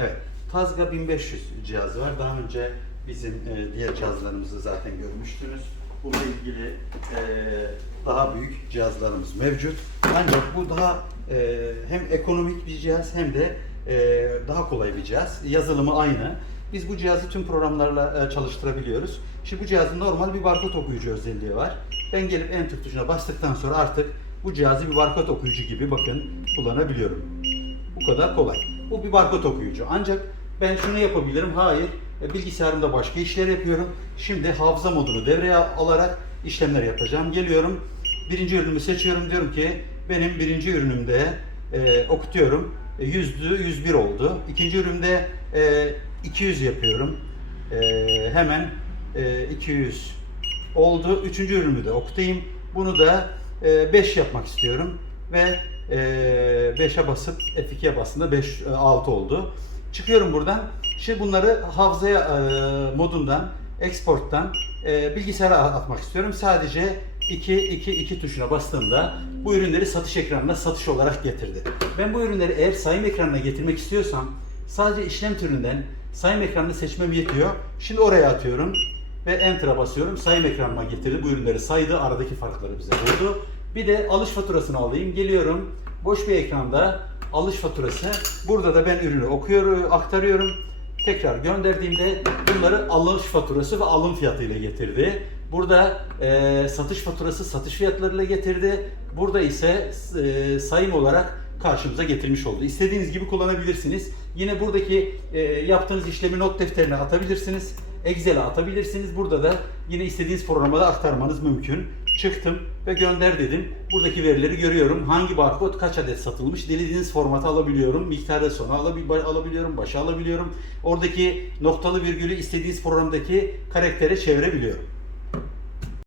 Evet. Tazga 1500 cihaz var. Daha önce bizim e, diğer cihazlarımızı zaten görmüştünüz. Bununla ilgili e, daha büyük cihazlarımız mevcut. Ancak bu daha e, hem ekonomik bir cihaz hem de e, daha kolay bir cihaz. Yazılımı aynı. Biz bu cihazı tüm programlarla e, çalıştırabiliyoruz. Şimdi bu cihazın normal bir barkod okuyucu özelliği var. Ben gelip Enter tuşuna bastıktan sonra artık bu cihazı bir barkod okuyucu gibi bakın kullanabiliyorum. Bu kadar kolay. Bu bir barkod okuyucu. Ancak ben şunu yapabilirim. Hayır. E, Bilgisayarımda başka işler yapıyorum. Şimdi hafıza modunu devreye alarak işlemler yapacağım. Geliyorum. Birinci ürünümü seçiyorum. Diyorum ki benim birinci ürünümde e, okutuyorum. E, yüzdü, 101 oldu. İkinci üründe e, 200 yapıyorum. E, hemen e, 200 oldu. Üçüncü ürünü de okutayım. Bunu da 5 yapmak istiyorum. Ve 5'e basıp F2'ye bastığında 5 6 oldu. Çıkıyorum buradan. Şimdi bunları hafızaya e, modundan, export'tan e, bilgisayara atmak istiyorum. Sadece 2 2 2 tuşuna bastığımda bu ürünleri satış ekranına satış olarak getirdi. Ben bu ürünleri eğer sayım ekranına getirmek istiyorsam sadece işlem türünden sayım ekranını seçmem yetiyor. Şimdi oraya atıyorum ve Enter'a basıyorum. Sayım ekranıma getirdi. Bu ürünleri saydı. Aradaki farkları bize buldu. Bir de alış faturasını alayım. Geliyorum. Boş bir ekranda alış faturası. Burada da ben ürünü okuyorum, aktarıyorum. Tekrar gönderdiğimde bunları alış faturası ve alım fiyatı ile getirdi. Burada e, satış faturası satış fiyatlarıyla getirdi. Burada ise e, sayım olarak karşımıza getirmiş oldu. İstediğiniz gibi kullanabilirsiniz. Yine buradaki e, yaptığınız işlemi not defterine atabilirsiniz. Excel'e atabilirsiniz. Burada da yine istediğiniz programa da aktarmanız mümkün. Çıktım ve gönder dedim. Buradaki verileri görüyorum. Hangi barkod kaç adet satılmış. Dilediğiniz formatı alabiliyorum. Miktarda alabi- alabiliyorum. Başa alabiliyorum. Oradaki noktalı virgülü istediğiniz programdaki karaktere çevirebiliyorum.